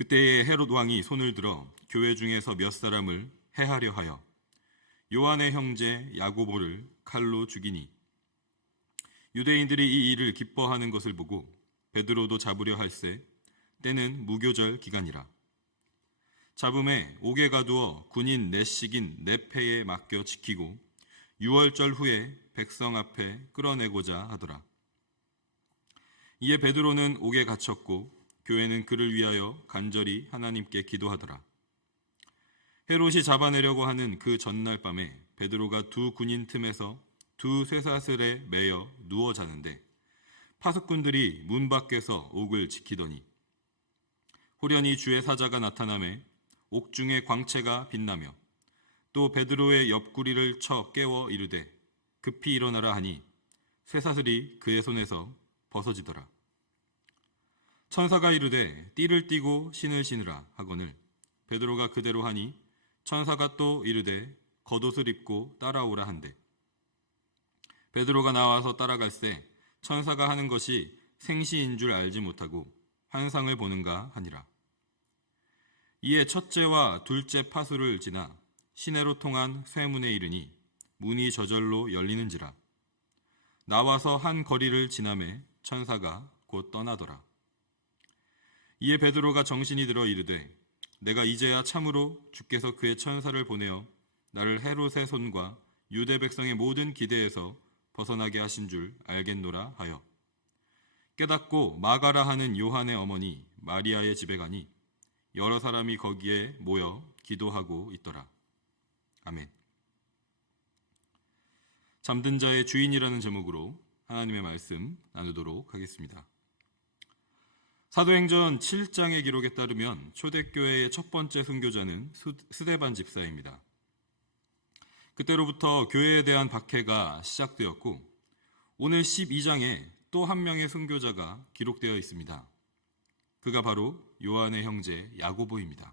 그때에 헤롯 왕이 손을 들어 교회 중에서 몇 사람을 해하려 하여 요한의 형제 야고보를 칼로 죽이니 유대인들이 이 일을 기뻐하는 것을 보고 베드로도 잡으려 할세 때는 무교절 기간이라. 잡음에 옥에 가두어 군인 넷씩인 네 패에 맡겨 지키고 6월절 후에 백성 앞에 끌어내고자 하더라. 이에 베드로는 옥에 갇혔고 교회는 그를 위하여 간절히 하나님께 기도하더라. 헤롯이 잡아내려고 하는 그 전날 밤에 베드로가 두 군인 틈에서 두 쇠사슬에 매여 누워 자는데 파수꾼들이 문 밖에서 옥을 지키더니 호련히 주의 사자가 나타나매 옥중에 광채가 빛나며 또 베드로의 옆구리를 쳐 깨워 이르되 급히 일어나라 하니 쇠사슬이 그의 손에서 벗어지더라. 천사가 이르되 띠를 띠고 신을 신으라 하거늘 베드로가 그대로 하니 천사가 또 이르되 겉옷을 입고 따라오라 한대. 베드로가 나와서 따라갈새 천사가 하는 것이 생시인 줄 알지 못하고 환상을 보는가 하니라. 이에 첫째와 둘째 파수를 지나 시내로 통한 쇠문에 이르니 문이 저절로 열리는지라. 나와서 한 거리를 지나매 천사가 곧 떠나더라. 이에 베드로가 정신이 들어 이르되 내가 이제야 참으로 주께서 그의 천사를 보내어 나를 헤롯의 손과 유대 백성의 모든 기대에서 벗어나게 하신 줄 알겠노라 하여 깨닫고 마가라 하는 요한의 어머니 마리아의 집에 가니 여러 사람이 거기에 모여 기도하고 있더라. 아멘. 잠든 자의 주인이라는 제목으로 하나님의 말씀 나누도록 하겠습니다. 사도행전 7장의 기록에 따르면 초대교회의 첫 번째 순교자는 스데반 집사입니다. 그때로부터 교회에 대한 박해가 시작되었고 오늘 12장에 또 한 명의 순교자가 기록되어 있습니다. 그가 바로 요한의 형제 야고보입니다.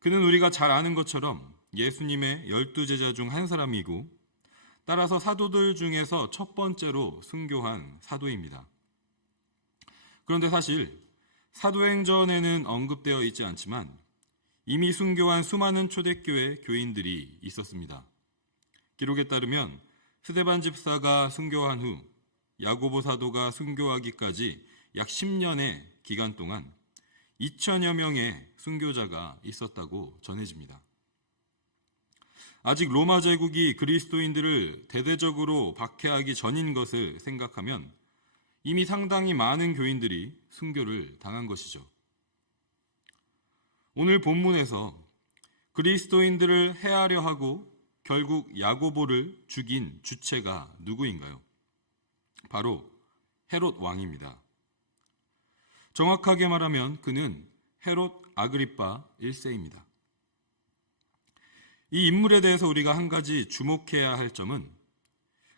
그는 우리가 잘 아는 것처럼 예수님의 12제자 중 한 사람이고 따라서 사도들 중에서 첫 번째로 순교한 사도입니다. 그런데 사실 사도행전에는 언급되어 있지 않지만 이미 순교한 수많은 초대교회 교인들이 있었습니다. 기록에 따르면 스데반 집사가 순교한 후 야고보 사도가 순교하기까지 약 10년의 기간 동안 2천여 명의 순교자가 있었다고 전해집니다. 아직 로마 제국이 그리스도인들을 대대적으로 박해하기 전인 것을 생각하면 이미 상당히 많은 교인들이 순교를 당한 것이죠. 오늘 본문에서 그리스도인들을 해하려 하고 결국 야고보를 죽인 주체가 누구인가요? 바로 헤롯 왕입니다. 정확하게 말하면 그는 헤롯 아그리파 1세입니다. 이 인물에 대해서 우리가 한 가지 주목해야 할 점은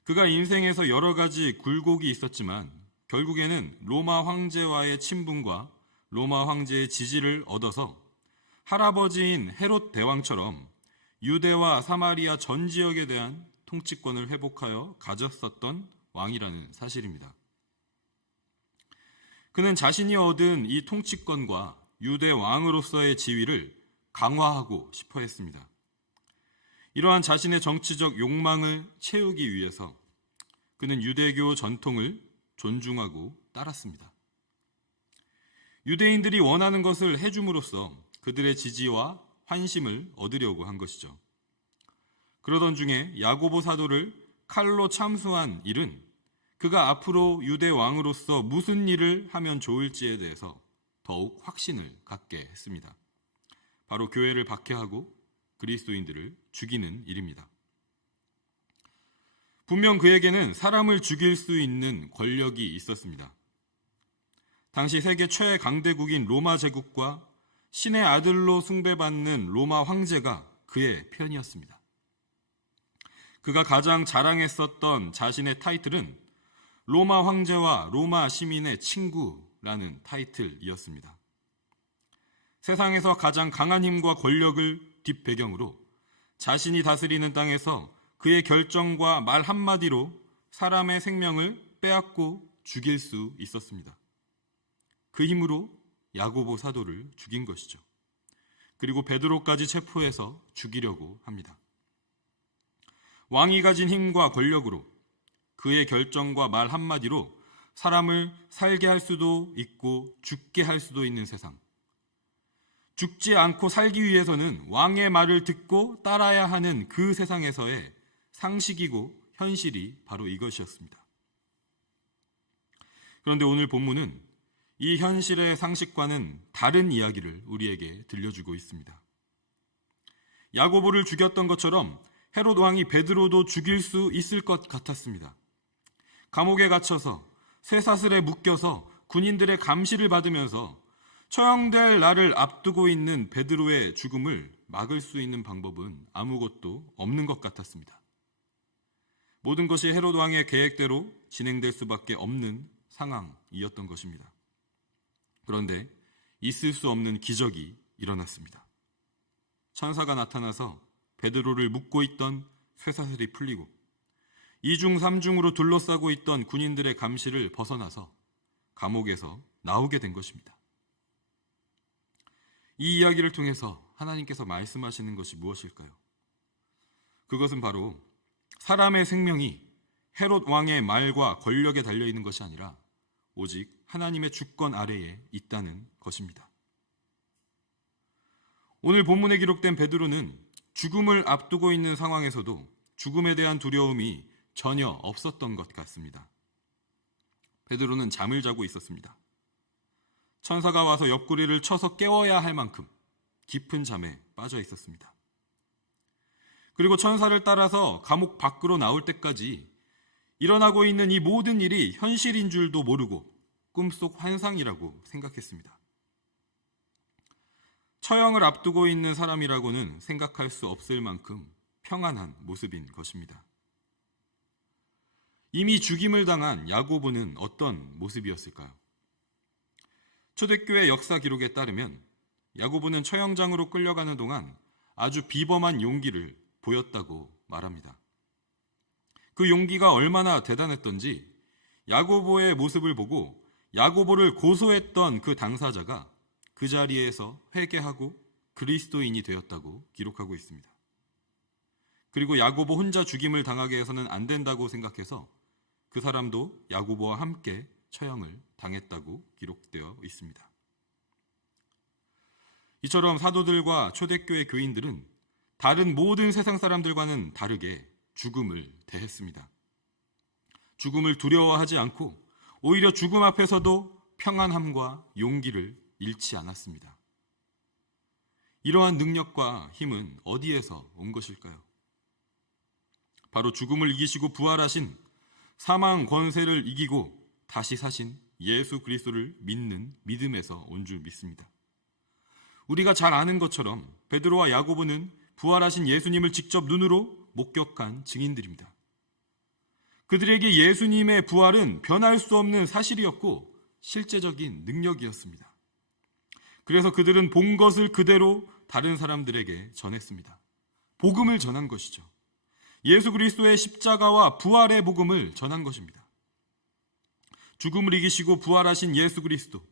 그가 인생에서 여러 가지 굴곡이 있었지만 결국에는 로마 황제와의 친분과 로마 황제의 지지를 얻어서 할아버지인 헤롯 대왕처럼 유대와 사마리아 전 지역에 대한 통치권을 회복하여 가졌었던 왕이라는 사실입니다. 그는 자신이 얻은 이 통치권과 유대 왕으로서의 지위를 강화하고 싶어 했습니다. 이러한 자신의 정치적 욕망을 채우기 위해서 그는 유대교 전통을 존중하고 따랐습니다. 유대인들이 원하는 것을 해줌으로써 그들의 지지와 환심을 얻으려고 한 것이죠. 그러던 중에 야고보 사도를 칼로 참수한 일은 그가 앞으로 유대 왕으로서 무슨 일을 하면 좋을지에 대해서 더욱 확신을 갖게 했습니다. 바로 교회를 박해하고 그리스도인들을 죽이는 일입니다. 분명 그에게는 사람을 죽일 수 있는 권력이 있었습니다. 당시 세계 최강대국인 로마 제국과 신의 아들로 숭배받는 로마 황제가 그의 편이었습니다. 그가 가장 자랑했었던 자신의 타이틀은 로마 황제와 로마 시민의 친구라는 타이틀이었습니다. 세상에서 가장 강한 힘과 권력을 뒷배경으로 자신이 다스리는 땅에서 그의 결정과 말 한마디로 사람의 생명을 빼앗고 죽일 수 있었습니다. 그 힘으로 야고보 사도를 죽인 것이죠. 그리고 베드로까지 체포해서 죽이려고 합니다. 왕이 가진 힘과 권력으로 그의 결정과 말 한마디로 사람을 살게 할 수도 있고 죽게 할 수도 있는 세상. 죽지 않고 살기 위해서는 왕의 말을 듣고 따라야 하는 그 세상에서의 상식이고 현실이 바로 이것이었습니다. 그런데 오늘 본문은 이 현실의 상식과는 다른 이야기를 우리에게 들려주고 있습니다. 야고보를 죽였던 것처럼 헤롯 왕이 베드로도 죽일 수 있을 것 같았습니다. 감옥에 갇혀서 쇠사슬에 묶여서 군인들의 감시를 받으면서 처형될 날을 앞두고 있는 베드로의 죽음을 막을 수 있는 방법은 아무것도 없는 것 같았습니다. 모든 것이 헤롯 왕의 계획대로 진행될 수밖에 없는 상황이었던 것입니다. 그런데 있을 수 없는 기적이 일어났습니다. 천사가 나타나서 베드로를 묶고 있던 쇠사슬이 풀리고 2중 3중으로 둘러싸고 있던 군인들의 감시를 벗어나서 감옥에서 나오게 된 것입니다. 이 이야기를 통해서 하나님께서 말씀하시는 것이 무엇일까요? 그것은 바로 사람의 생명이 헤롯 왕의 말과 권력에 달려있는 것이 아니라 오직 하나님의 주권 아래에 있다는 것입니다. 오늘 본문에 기록된 베드로는 죽음을 앞두고 있는 상황에서도 죽음에 대한 두려움이 전혀 없었던 것 같습니다. 베드로는 잠을 자고 있었습니다. 천사가 와서 옆구리를 쳐서 깨워야 할 만큼 깊은 잠에 빠져 있었습니다. 그리고 천사를 따라서 감옥 밖으로 나올 때까지 일어나고 있는 이 모든 일이 현실인 줄도 모르고 꿈속 환상이라고 생각했습니다. 처형을 앞두고 있는 사람이라고는 생각할 수 없을 만큼 평안한 모습인 것입니다. 이미 죽임을 당한 야고보는 어떤 모습이었을까요? 초대교회 역사 기록에 따르면 야고보는 처형장으로 끌려가는 동안 아주 비범한 용기를 보였다고 말합니다. 그 용기가 얼마나 대단했던지 야고보의 모습을 보고 야고보를 고소했던 그 당사자가 그 자리에서 회개하고 그리스도인이 되었다고 기록하고 있습니다. 그리고 야고보 혼자 죽임을 당하게 해서는 안 된다고 생각해서 그 사람도 야고보와 함께 처형을 당했다고 기록되어 있습니다. 이처럼 사도들과 초대교회 교인들은 다른 모든 세상 사람들과는 다르게 죽음을 대했습니다. 죽음을 두려워하지 않고 오히려 죽음 앞에서도 평안함과 용기를 잃지 않았습니다. 이러한 능력과 힘은 어디에서 온 것일까요? 바로 죽음을 이기시고 부활하신 사망 권세를 이기고 다시 사신 예수 그리스도를 믿는 믿음에서 온 줄 믿습니다. 우리가 잘 아는 것처럼 베드로와 야고보는 부활하신 예수님을 직접 눈으로 목격한 증인들입니다. 그들에게 예수님의 부활은 변할 수 없는 사실이었고 실제적인 능력이었습니다. 그래서 그들은 본 것을 그대로 다른 사람들에게 전했습니다. 복음을 전한 것이죠. 예수 그리스도의 십자가와 부활의 복음을 전한 것입니다. 죽음을 이기시고 부활하신 예수 그리스도,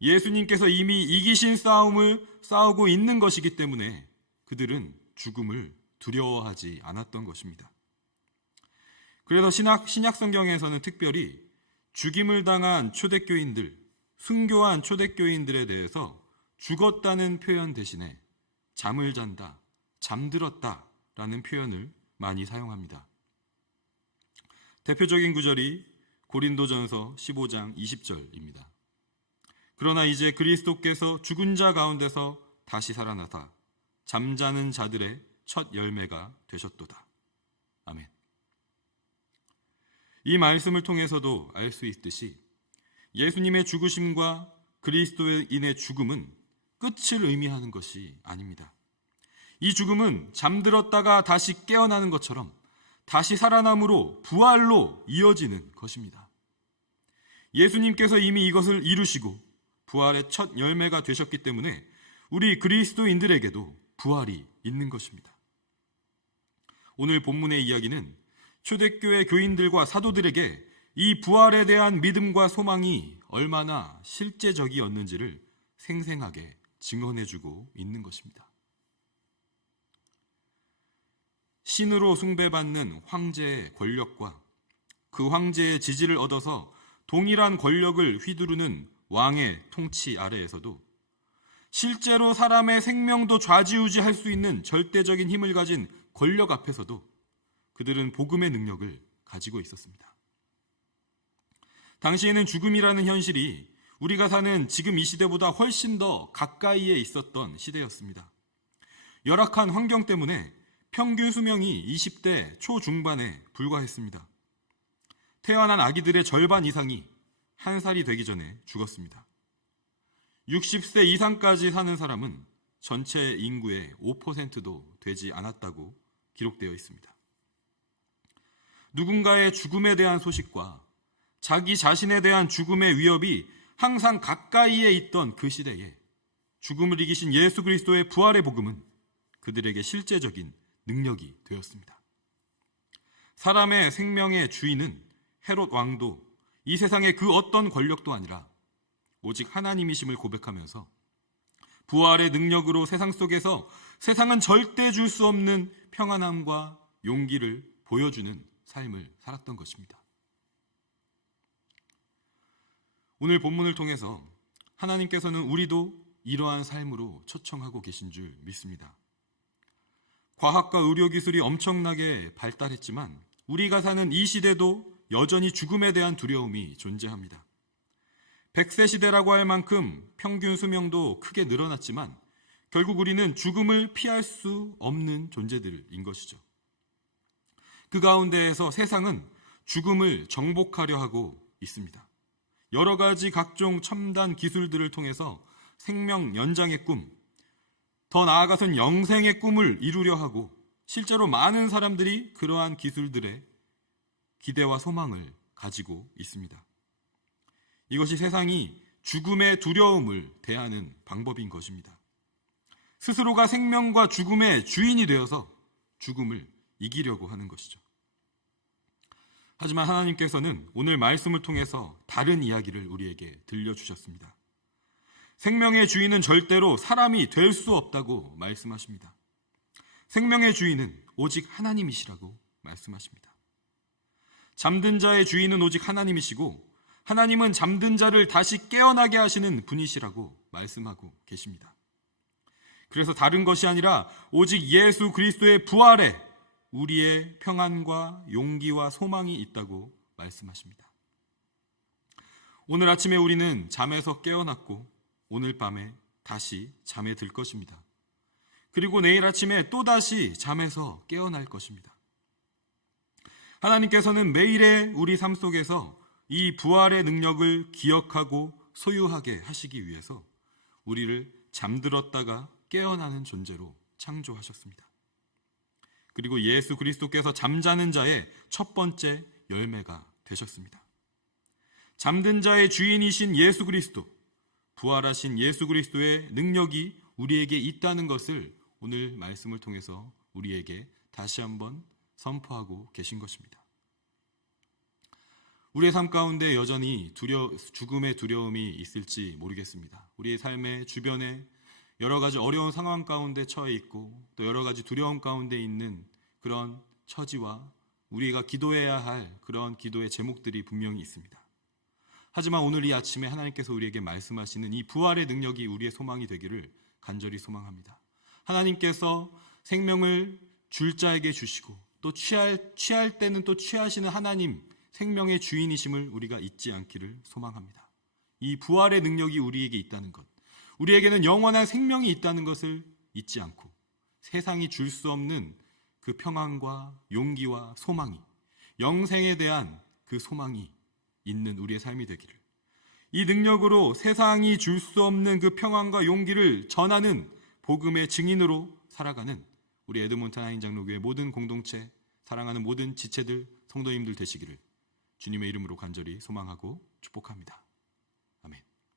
예수님께서 이미 이기신 싸움을 싸우고 있는 것이기 때문에 그들은 죽음을 두려워하지 않았던 것입니다. 그래서 신약 성경에서는 특별히 죽임을 당한 초대교인들, 순교한 초대교인들에 대해서 죽었다는 표현 대신에 잠을 잔다, 잠들었다라는 표현을 많이 사용합니다. 대표적인 구절이 고린도전서 15장 20절입니다. 그러나 이제 그리스도께서 죽은 자 가운데서 다시 살아나사 잠자는 자들의 첫 열매가 되셨도다. 아멘. 이 말씀을 통해서도 알 수 있듯이 예수님의 죽으심과 그리스도인의 죽음은 끝을 의미하는 것이 아닙니다. 이 죽음은 잠들었다가 다시 깨어나는 것처럼 다시 살아남으로 부활로 이어지는 것입니다. 예수님께서 이미 이것을 이루시고 부활의 첫 열매가 되셨기 때문에 우리 그리스도인들에게도 부활이 있는 것입니다. 오늘 본문의 이야기는 초대교회 교인들과 사도들에게 이 부활에 대한 믿음과 소망이 얼마나 실제적이었는지를 생생하게 증언해주고 있는 것입니다. 신으로 숭배받는 황제의 권력과 그 황제의 지지를 얻어서 동일한 권력을 휘두르는 왕의 통치 아래에서도 실제로 사람의 생명도 좌지우지할 수 있는 절대적인 힘을 가진 권력 앞에서도 그들은 복음의 능력을 가지고 있었습니다. 당시에는 죽음이라는 현실이 우리가 사는 지금 이 시대보다 훨씬 더 가까이에 있었던 시대였습니다. 열악한 환경 때문에 평균 수명이 20대 초중반에 불과했습니다. 태어난 아기들의 절반 이상이 1살이 되기 전에 죽었습니다. 60세 이상까지 사는 사람은 전체 인구의 5%도 되지 않았다고 기록되어 있습니다. 누군가의 죽음에 대한 소식과 자기 자신에 대한 죽음의 위협이 항상 가까이에 있던 그 시대에 죽음을 이기신 예수 그리스도의 부활의 복음은 그들에게 실제적인 능력이 되었습니다. 사람의 생명의 주인은 헤롯 왕도 이 세상의 그 어떤 권력도 아니라 오직 하나님이심을 고백하면서 부활의 능력으로 세상 속에서 세상은 절대 줄 수 없는 평안함과 용기를 보여주는 삶을 살았던 것입니다. 오늘 본문을 통해서 하나님께서는 우리도 이러한 삶으로 초청하고 계신 줄 믿습니다. 과학과 의료기술이 엄청나게 발달했지만 우리가 사는 이 시대도 여전히 죽음에 대한 두려움이 존재합니다. 100세 시대라고 할 만큼 평균 수명도 크게 늘어났지만 결국 우리는 죽음을 피할 수 없는 존재들인 것이죠. 그 가운데에서 세상은 죽음을 정복하려 하고 있습니다. 여러 가지 각종 첨단 기술들을 통해서 생명 연장의 꿈, 더 나아가선 영생의 꿈을 이루려 하고 실제로 많은 사람들이 그러한 기술들의 기대와 소망을 가지고 있습니다. 이것이 세상이 죽음의 두려움을 대하는 방법인 것입니다. 스스로가 생명과 죽음의 주인이 되어서 죽음을 이기려고 하는 것이죠. 하지만 하나님께서는 오늘 말씀을 통해서 다른 이야기를 우리에게 들려주셨습니다. 생명의 주인은 절대로 사람이 될 수 없다고 말씀하십니다. 생명의 주인은 오직 하나님이시라고 말씀하십니다. 잠든 자의 주인은 오직 하나님이시고 하나님은 잠든 자를 다시 깨어나게 하시는 분이시라고 말씀하고 계십니다. 그래서 다른 것이 아니라 오직 예수 그리스도의 부활에 우리의 평안과 용기와 소망이 있다고 말씀하십니다. 오늘 아침에 우리는 잠에서 깨어났고 오늘 밤에 다시 잠에 들 것입니다. 그리고 내일 아침에 또다시 잠에서 깨어날 것입니다. 하나님께서는 매일의 우리 삶 속에서 이 부활의 능력을 기억하고 소유하게 하시기 위해서 우리를 잠들었다가 깨어나는 존재로 창조하셨습니다. 그리고 예수 그리스도께서 잠자는 자의 첫 번째 열매가 되셨습니다. 잠든 자의 주인이신 예수 그리스도, 부활하신 예수 그리스도의 능력이 우리에게 있다는 것을 오늘 말씀을 통해서 우리에게 다시 한번 선포하고 계신 것입니다. 우리의 삶 가운데 여전히 죽음의 두려움이 있을지 모르겠습니다. 우리의 삶의 주변에 여러 가지 어려운 상황 가운데 처해 있고 또 여러 가지 두려움 가운데 있는 그런 처지와 우리가 기도해야 할 그런 기도의 제목들이 분명히 있습니다. 하지만 오늘 이 아침에 하나님께서 우리에게 말씀하시는 이 부활의 능력이 우리의 소망이 되기를 간절히 소망합니다. 하나님께서 생명을 줄 자에게 주시고 또 취할 때는 또 취하시는 하나님 생명의 주인이심을 우리가 잊지 않기를 소망합니다. 이 부활의 능력이 우리에게 있다는 것, 우리에게는 영원한 생명이 있다는 것을 잊지 않고 세상이 줄 수 없는 그 평안과 용기와 소망이, 영생에 대한 그 소망이 있는 우리의 삶이 되기를, 이 능력으로 세상이 줄 수 없는 그 평안과 용기를 전하는 복음의 증인으로 살아가는 우리 에드몬턴 하인장로교회 모든 공동체, 사랑하는 모든 지체들, 성도님들 되시기를 주님의 이름으로 간절히 소망하고 축복합니다.